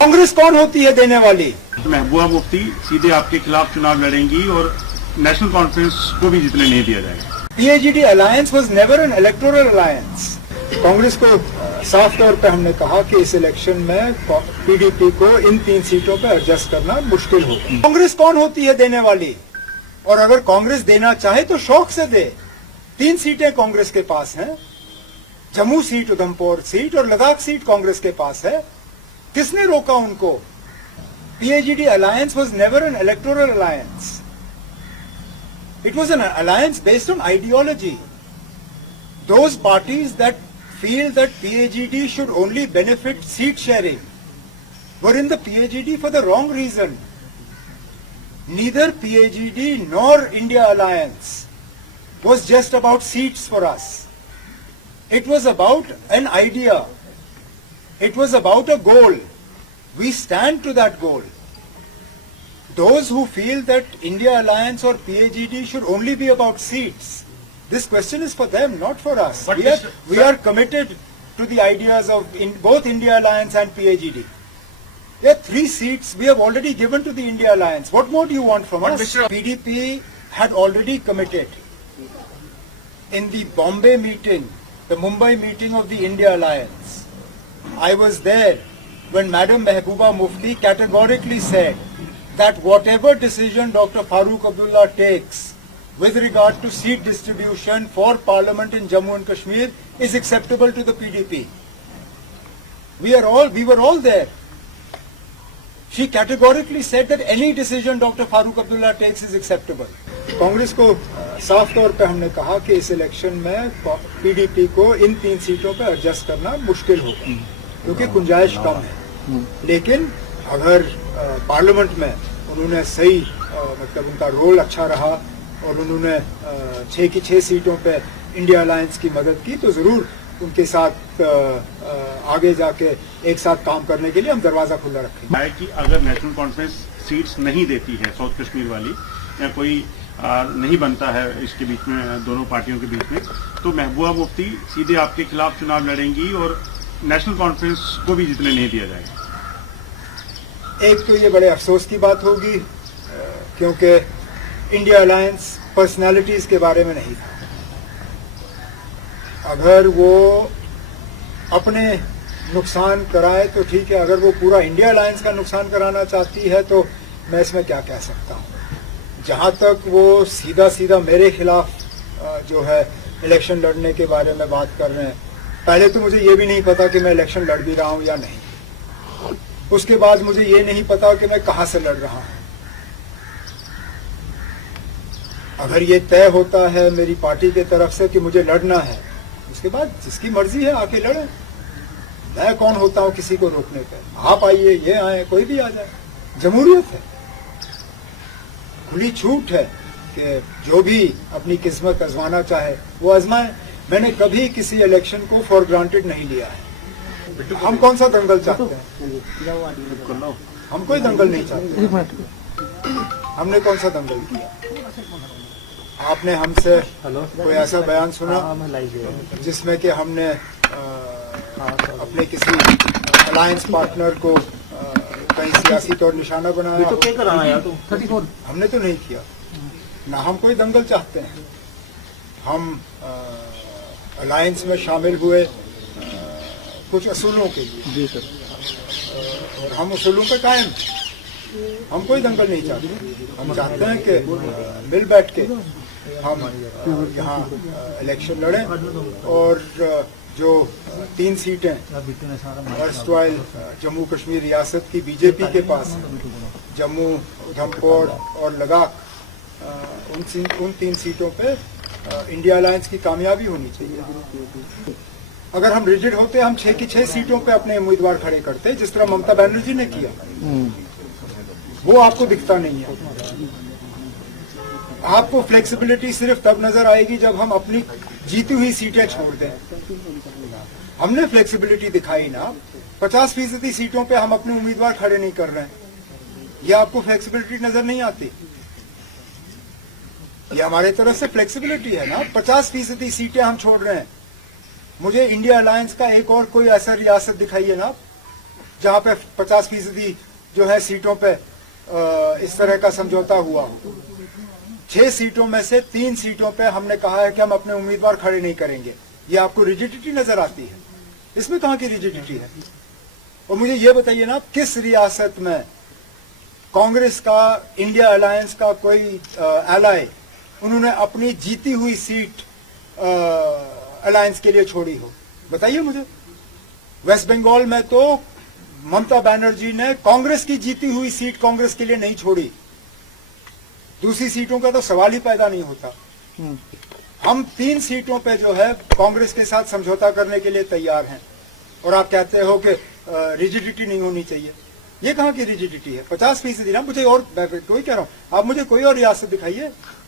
कांग्रेस कौन होती है देने वाली? महबूबा मुफ्ती सीधे आपके खिलाफ चुनाव लड़ेंगी और नेशनल कॉन्फ्रेंस को भी जीतने नहीं दिया जाएगा। PAGD alliance was never N electoral alliance. Congress को साफ तौर पे हमने कहा कि इस इलेक्शन में PDP को इन 3 सीटों पे एडजस्ट करना मुश्किल होगा। कांग्रेस कौन होती है देने वाली? और अगर कांग्रेस देना चाहे तो शौक से दे। 3 सीटें कांग्रेस के पास हैं, जम्मू सीट, उधमपुर सीट और लद्दाख सीट कांग्रेस के पास है। किसने रोका उनको? PAGD alliance was never an electoral alliance. It was an alliance based on ideology. Those parties that feel that PAGD should only benefit seat sharing were in the PAGD for the wrong reason. Neither PAGD nor India Alliance was just about seats for us. It was about an idea. It was about a goal. We stand to that goal. Those who feel that India Alliance or PAGD should only be about seats, this question is for them, not for us. We are committed to the ideas of both India Alliance and PAGD. There are 3 seats we have already given to the India Alliance. What more do you want from us? PDP had already committed in the Bombay meeting, the Mumbai meeting of the India Alliance. I was there when Madam Mehbooba Mufti categorically said that whatever decision Dr. Farooq Abdullah takes with regard to seat distribution for Parliament in Jammu and Kashmir is acceptable to the PDP. We were all there. She categorically said that any decision Dr. Farooq Abdullah takes is acceptable. Congress को साफ तौर पे हमने कहा कि इस election में PDP को इन 3 सीटों पे एडजस्ट करना मुश्किल होगा क्योंकि गुंजाइश कम है। लेकिन अगर पार्लियामेंट में उन्होंने सही मतलब उनका रोल अच्छा रहा और उन्होंने 6 की 6 सीटों पे इंडिया अलायंस की मदद की तो जरूर उनके साथ आगे जाके एक साथ काम करने के लिए हम दरवाजा खुला रखेंगे। कि अगर नेशनल कॉन्फ्रेंस सीट्स नहीं देती है साउथ कश्मीर वाली या कोई नहीं बनता है इसके बीच में दोनों पार्टियों के बीच में तो महबूबा मुफ्ती सीधे आपके खिलाफ चुनाव लड़ेंगी और नेशनल कॉन्फ्रेंस को भी जीतने नहीं दिया जाएगा। एक तो ये बड़े अफसोस की बात होगी क्योंकि इंडिया अलायंस पर्सनालिटीज के बारे में नहीं था। अगर वो अपने नुकसान कराए तो ठीक है, अगर वो पूरा इंडिया अलायंस का नुकसान कराना चाहती है तो मैं इसमें क्या कह सकता हूँ। जहाँ तक वो सीधा मेरे खिलाफ जो है इलेक्शन लड़ने के बारे में बात कर रहे हैं, पहले तो मुझे ये भी नहीं पता कि मैं इलेक्शन लड़ भी रहा हूँ या नहीं। उसके बाद मुझे ये नहीं पता कि मैं कहाँ से लड़ रहा हूँ। अगर ये तय होता है मेरी पार्टी की तरफ से कि मुझे लड़ना है, उसके बाद जिसकी मर्जी है आके लड़े। मैं कौन होता हूँ किसी को रोकने पे? आप आइए, ये आए, कोई भी आ जाए। जमहूरियत है, खुली छूट है कि जो भी अपनी किस्मत आजमाना चाहे वो आजमाए। मैंने कभी किसी इलेक्शन को फॉर ग्रांटेड नहीं लिया है। हम कौन सा दंगल चाहते हैं? हम कोई दंगल नहीं चाहते। हमने कौन सा दंगल किया? आपने हमसे कोई ऐसा बयान सुना जिसमें कि हमने अपने किसी अलायंस पार्टनर को कहीं सियासी तौर निशाना बनाया? हमने तो नहीं किया ना। हम कोई दंगल चाहते हैं। हम अलायंस में शामिल हुए कुछ असूलों के लिए और हम असूलों पे कायम। हम कोई दंगल नहीं चाहते। हम चाहते हैं कि मिल बैठ के हम यहाँ इलेक्शन लड़ें और जो 3 सीटें अर्स्टवाइल जम्मू कश्मीर रियासत की बीजेपी के पास है, जम्मू, उधमपुर और लद्दाख, उन 3 सीटों पे इंडिया अलायंस की कामयाबी होनी चाहिए। अगर हम रिजिड होते हम 6 की 6 सीटों पे अपने उम्मीदवार खड़े करते जिस तरह ममता बनर्जी ने किया। वो आपको दिखता नहीं है। आपको फ्लेक्सिबिलिटी सिर्फ तब नजर आएगी जब हम अपनी जीती हुई सीटें छोड़ दें। हमने फ्लेक्सिबिलिटी दिखाई ना। 50% सीटों पे हम अपने उम्मीदवार खड़े नहीं कर रहे हैं। ये आपको फ्लेक्सिबिलिटी नजर नहीं आती? ये हमारे तरफ से फ्लेक्सिबिलिटी है ना। 50% सीटें हम छोड़ रहे हैं। मुझे इंडिया अलायंस का एक और कोई ऐसा रियासत दिखाइए ना जहां पे 50% जो है सीटों पे इस तरह का समझौता हुआ हो। 6 सीटों में से 3 सीटों पे हमने कहा है कि हम अपने उम्मीदवार खड़े नहीं करेंगे। ये आपको रिजिडिटी नजर आती है? इसमें कहां की रिजिडिटी है? और मुझे ये बताइए ना, किस रियासत में कांग्रेस का, इंडिया अलायंस का कोई एलाय उन्होंने अपनी जीती हुई सीट अलायंस के लिए छोड़ी हो? बताइए मुझे। वेस्ट बंगाल में तो ममता बनर्जी ने कांग्रेस की जीती हुई सीट कांग्रेस के लिए नहीं छोड़ी। दूसरी सीटों का तो सवाल ही पैदा नहीं होता। हम 3 सीटों पे जो है कांग्रेस के साथ समझौता करने के लिए तैयार हैं, और आप कहते हो कि रिजिडिटी नहीं होनी चाहिए। ये कहां की रिजिडिटी है? 50% ना, मुझे और कोई कह रहा हूं, आप मुझे कोई और रियासत दिखाइए